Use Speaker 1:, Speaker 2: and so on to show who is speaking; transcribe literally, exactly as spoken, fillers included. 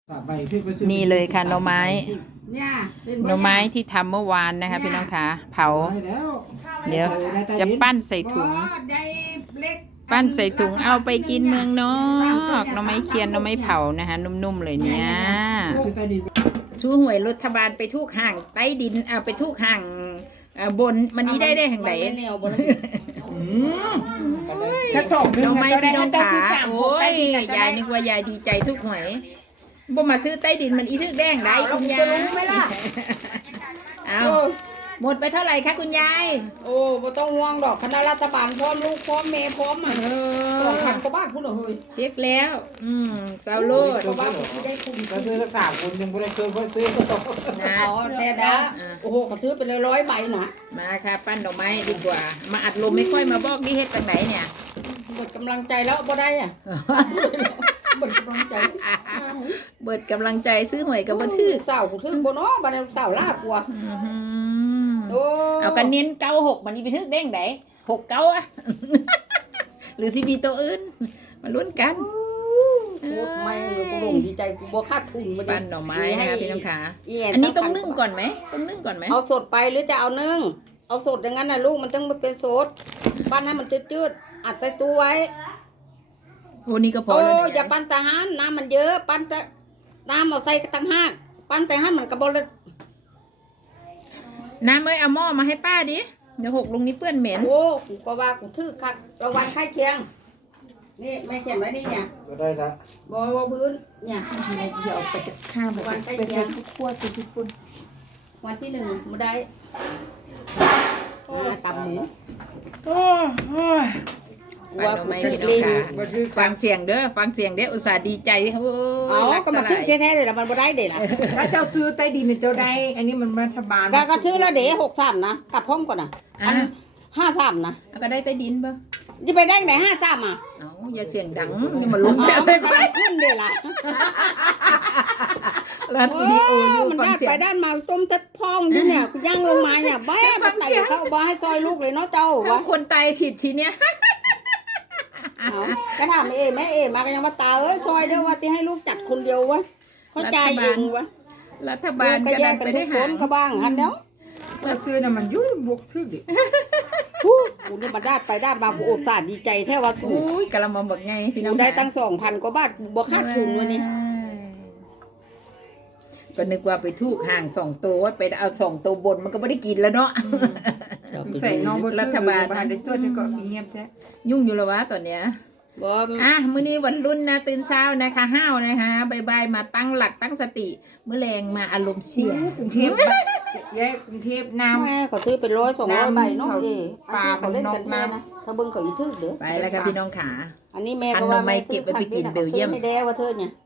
Speaker 1: นี่เลยค่ะหน่อไม้หน่อไม้ที่ทำเมื่อวานนะคะพี่น้องคะเผาเดี๋ยวจะปั้นใส่ถุงปั้นใส่ถุงเอาไปกินเมืองนอกหน่อไม้เคียนหน่อไม้เผานะคะนุ่มๆเลยเนี่ยชูหวยรัฐบาลไปทุกห่างใต้ดินเอาไปทุกห่างบนมันนี้ได้ได้แห่งไหน
Speaker 2: ถ้าสองหนึ่ง
Speaker 1: น้องไม้พี่น้องขา
Speaker 2: สาม
Speaker 1: โอ้ยยายนึกว่ายายดีใจทุกหวยบ่มาซื้อใต้ดินมันอีทึกแดงได้คุณยายเอาหมดไปเท่าไหร่คะคุณยาย
Speaker 2: โอ้บ่ต้องห่วงดอกคณะรัฐบาลพร้อมลูกพร้อมแม่พร้อมอ่ะสองพันกว่าบาทพูดเหรอเฮ้ย
Speaker 1: เช็คแล้วอืมเซาโลด
Speaker 2: กว่าบาทได้คุ้ม
Speaker 3: ก็ซื้อสักสามคนยังไม่ได้เคยค่อยซื้อ
Speaker 1: นะ
Speaker 2: อ๋อแท้นะโอ้โหเขาซื้อไปเลยร้อยใบหน่ะ
Speaker 1: มาค่ะปั้นดอกไม้ดีกว่ามาอัดลมไม่ค่อยมาบอกนี่เฮ็ดจากไหนเนี่ย
Speaker 2: หมดกำลังใจแล้วบ่ได้อ่ะเบิดกำลังใจ
Speaker 1: เบิดกำลังใจซื้อหวยกับบ่ถือ
Speaker 2: เสากูถือบ่เนาะบัดนี้เสาลากกว่า
Speaker 1: โอ้เอากันเน้นเก้าหกมันนี่ไปถือเด้งไหนหกเก้าอะหรือสิมีตัวอื่นมาลุ้นกัน
Speaker 2: โคตรไม่เลยกูลงดีใจกูบ่คาดทุนมาดิ
Speaker 1: ปั้นดอกไม้นะคะพี่น้องขาอันนี้ต้องนึ่งก่อนไหมต้องนึ่งก่อนไหม
Speaker 2: เอาสดไปหรือจะเอานึ่งเอาสดอย่างนั้นน่ะลูกมันต้องมาเป็นสดปั้นให้มันจืดๆอัดใส่ตู้ไว้
Speaker 1: โอ้นี่ก็พอแล้ว
Speaker 2: เนี่ยอย่าปั้นแต่หันน้ำมันเยอะปั้นแต่น้ำเอาใส่ตั้งห้าปั้นแต่หันมันกระบอกเลย
Speaker 1: น้ำเอ้ยเอาหม้อมาให้ป้าดิเดี๋ยวหกลงนี้เปื้อนเหม็น
Speaker 2: โอ้กูก็ว่ากูถือคักระวังไข้เคียงนี่ไม่เขียนไว้นี่เนี่ย
Speaker 3: ก็ได้ละ
Speaker 2: บอบพื้นเนี่ย
Speaker 1: เดี๋ยวไปข้าว
Speaker 2: วันไข้เคียง
Speaker 1: ขั้วสิทุกคน
Speaker 2: วันที่หนึ่งมาได้ตำหมู
Speaker 1: ปั้นดอกไม้พี่น้องขาฟังเสียงเด้อฟังเสียงเด้ออุตส่าห์ดีใจโอ้
Speaker 2: อ๋อก็มาทึกแท้ๆเลยละมันบ่ได้เด็ดละ
Speaker 4: ถ้าเจ้าซื้อใต้ดินเจ้าได้อันนี้มันรัฐบาล
Speaker 2: ก็ซื้อแล้วเดี๋ยวหกสามนะกลับพร้อมก่อนนะอันห้าสามนะ
Speaker 1: ก็ได้ใต้ดินปะ
Speaker 2: จะไปได้ไหนห้าสามอ่ะ
Speaker 1: เอ้าอย่าเสียงดังนี่มันลุ้นเสียใส่
Speaker 2: ก็ขึ้นเดี๋ยวละ
Speaker 1: ร้านวิดีโออยู่
Speaker 2: มันด้านไปด้านมาต้มเต็ดพองนี่เนี่ยย่างลงมาเนี่ยแม่ฟังเสียงเข้าบ้าให้ซอยลูกเลยเนาะเจ้าวะ
Speaker 1: คนตายผิดทีเนี้ย
Speaker 2: ก็ถามเอแม่เอมาก็ยังมาตาเอ้ยซอยเด้อว่าที่ให้ลูกจัดคนเดียววะเข้าใจเองวะ
Speaker 1: รัฐบาลก็ดันไปได้หา
Speaker 2: เขาบ้างอันเดียว
Speaker 4: ถ้าซื้อน่ะมันยุ่ยบวกซื้อดิ
Speaker 2: กูนี่มาด้านไปด้านมากูอุตส่าห์ดีใจแท้ว่าถูก
Speaker 1: อุ้ยกะละมังบักไงพี่น้อง
Speaker 2: ได้ตั้งสองพันกว่าบาทบ่คาดทุนวันนี้
Speaker 1: ก็นึกว่าไปทูกห่างสองตัวไปเอาสองตัวบนมันก็ไม่ได้กินแล้วเนาะ
Speaker 4: ใส่น้องรัฐบาลทานได้ตัวนี้ก็เงียบแท้
Speaker 1: ยุ่งอยู่แล้ววะตอนเนี้ยอ่ะมื้อนี้วันรุ่นนะตื่นเช้านะคะห้าวนะคะบายบายมาตั้งหลักตั้งสติเมื่อแรงมาอารมณ์เสีย
Speaker 4: กรุงเทพแย่กรุงเทพน้ำ
Speaker 2: แม่เขาซื้อเป็นร้อยสองร้อยใบน้องเอปลาเขาเล่นกันแม่นะถ้าเบิ้งเขาอีทึกเด้อ
Speaker 1: ไปแล้วครับพี่น้องขา
Speaker 2: อันนี้แม่
Speaker 1: ก็ว่าไม่เก็บไปไปกินเบลเยียม
Speaker 2: ไม่ได้ว่าเธอเนี่ย